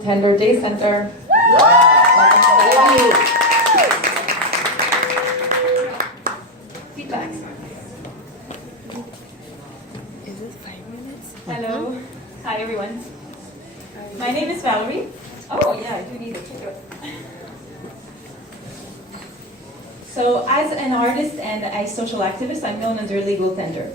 Tender Day Center. Feedback. Is it 5 minutes? Hello. Hi, everyone. My name is Valerie. Oh, yeah, I do need a ticket. So, as an artist and a social activist, I'm known under legal tender.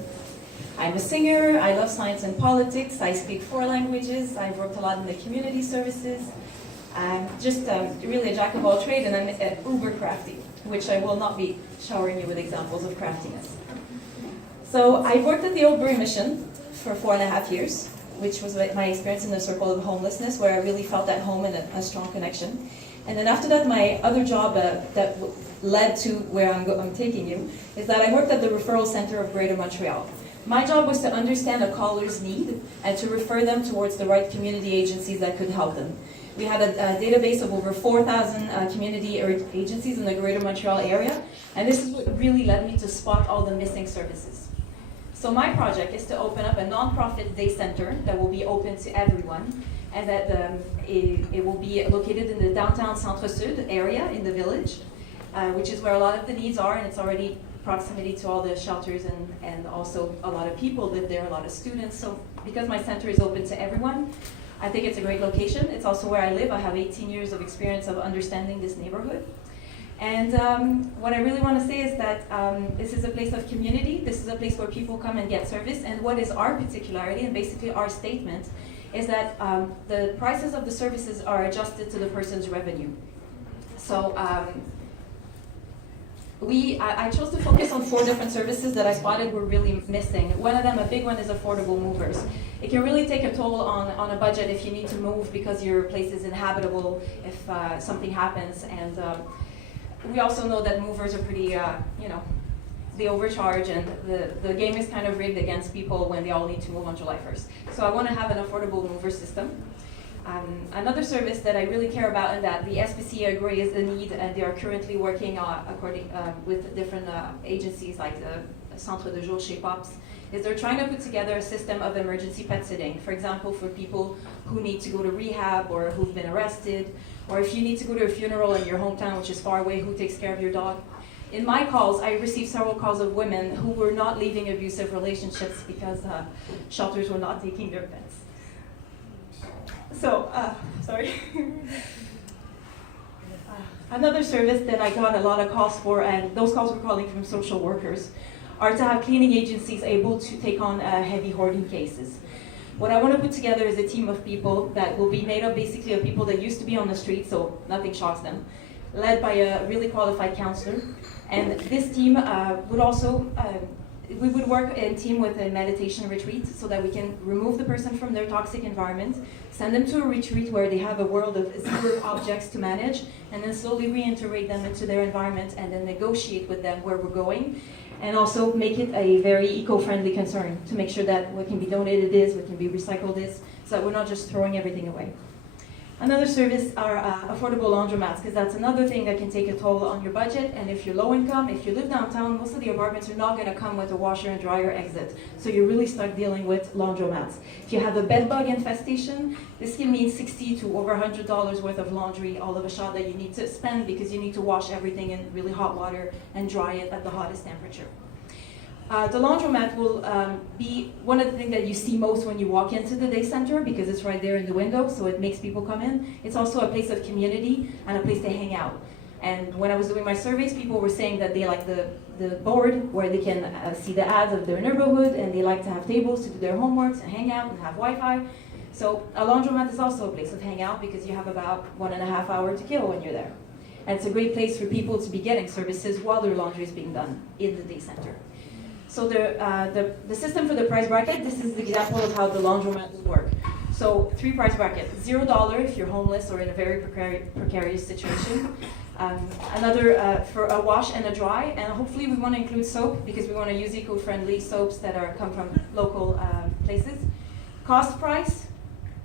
I'm a singer, I love science and politics, I speak 4 languages, I've worked a lot in the community services. I'm just really a jack of all trades, and I'm uber crafty, which I will not be showering you with examples of craftiness. So I worked at the Old Bury Mission for 4.5 years, which was my experience in the circle of homelessness, where I really felt at home and a strong connection. And then after that, my other job that led to where I'm taking you is that I worked at the referral center of Greater Montreal. My job was to understand a caller's need and to refer them towards the right community agencies that could help them. We had a database of over 4,000 community agencies in the Greater Montreal area, and this is what really led me to spot all the missing services. So my project is to open up a nonprofit day center that will be open to everyone, and that it will be located in the downtown Centre-Sud area in the village, which is where a lot of the needs are, and it's already proximity to all the shelters, and also a lot of people live there, a lot of students. So because my center is open to everyone, I think it's a great location. It's also where I live. I have 18 years of experience of understanding this neighborhood. And what I really want to say is that this is a place of community. This is a place where people come and get service. And what is our particularity, and basically our statement, is that the prices of the services are adjusted to the person's revenue. So I chose to focus on 4 different services that I spotted were really missing. One of them, a big one, is affordable movers. It can really take a toll on a budget if you need to move because your place is inhabitable if something happens. And we also know that movers are pretty, they overcharge, and the game is kind of rigged against people when they all need to move on July 1st. So I want to have an affordable mover system. Another service that I really care about, and that the SPCA agrees the need, and they are currently working with different agencies like the Centre de Jour chez Pops, is they're trying to put together a system of emergency pet sitting. For example, for people who need to go to rehab or who've been arrested, or if you need to go to a funeral in your hometown, which is far away, who takes care of your dog? In my calls, I received several calls of women who were not leaving abusive relationships because shelters were not taking their pets. So, sorry. Another service that I got a lot of calls for, and those calls were calling from social workers, are to have cleaning agencies able to take on heavy hoarding cases. What I want to put together is a team of people that will be made up basically of people that used to be on the street, so nothing shocks them, led by a really qualified counselor. And this team would also we would work in team with a meditation retreat so that we can remove the person from their toxic environment, send them to a retreat where they have a world of 0 objects to manage, and then slowly reintegrate them into their environment, and then negotiate with them where we're going, and also make it a very eco-friendly concern to make sure that what can be donated is, what can be recycled is, so that we're not just throwing everything away. Another service are affordable laundromats, because that's another thing that can take a toll on your budget. And if you're low income, if you live downtown, most of the apartments are not going to come with a washer and dryer exit. So you're really stuck dealing with laundromats. If you have a bed bug infestation, this can mean $60 to over $100 worth of laundry all of a shot that you need to spend because you need to wash everything in really hot water and dry it at the hottest temperature. The laundromat will be one of the things that you see most when you walk into the day center, because it's right there in the window, so it makes people come in. It's also a place of community and a place to hang out. And when I was doing my surveys, people were saying that they like the board where they can see the ads of their neighborhood, and they like to have tables to do their homeworks and hang out and have Wi-Fi. So a laundromat is also a place of hangout because you have about 1.5 hours to kill when you're there. And it's a great place for people to be getting services while their laundry is being done in the day center. So the system for the price bracket, this is the example of how the laundromat will work. So 3 price brackets: $0 if you're homeless or in a very precarious situation. Another for a wash and a dry, and hopefully we want to include soap because we want to use eco-friendly soaps that come from local places. Cost price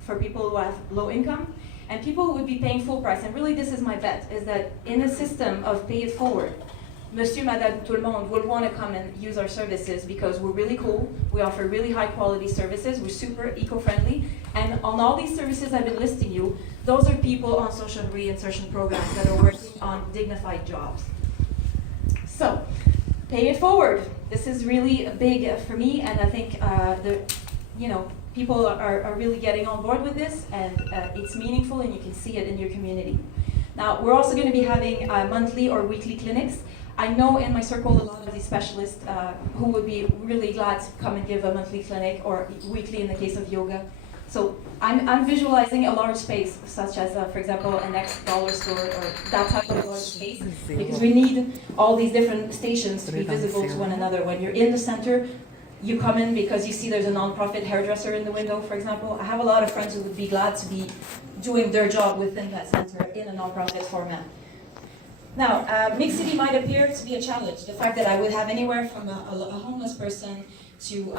for people who have low income, and people who would be paying full price. And really this is my bet, is that in a system of pay it forward, Monsieur, Madame, tout le monde will want to come and use our services because we're really cool. We offer really high quality services. We're super eco-friendly, And on all these services I've been listing you, those are people on social reinsertion programs that are working on dignified jobs. So, pay it forward. This is really big for me, and I think people are really getting on board with this, and it's meaningful, and you can see it in your community. Now, we're also going to be having monthly or weekly clinics. I know in my circle a lot of these specialists who would be really glad to come and give a monthly clinic, or weekly in the case of yoga. So I'm visualizing a large space, such as, for example, an ex-dollar store or that type of large space, because we need all these different stations to be visible to one another. When you're in the center, you come in because you see there's a non-profit hairdresser in the window, for example. I have a lot of friends who would be glad to be doing their job within that center in a non-profit format. Now, mixity might appear to be a challenge. The fact that I would have anywhere from a homeless person to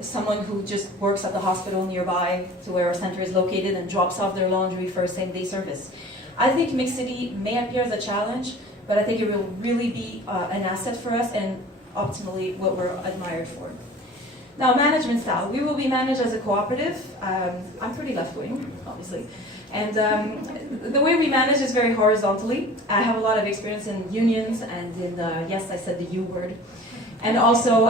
someone who just works at the hospital nearby to where our center is located and drops off their laundry for a same-day service. I think mixity may appear as a challenge, but I think it will really be an asset for us and optimally what we're admired for. Now, management style. We will be managed as a cooperative. I'm pretty left-wing, obviously. And the way we manage is very horizontally. I have a lot of experience in unions and in yes, I said the U word. And also,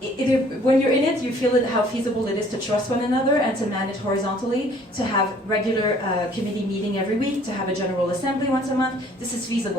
when you're in it, you feel how feasible it is to trust one another and to manage horizontally, to have regular committee meeting every week, to have a general assembly once a month. This is feasible.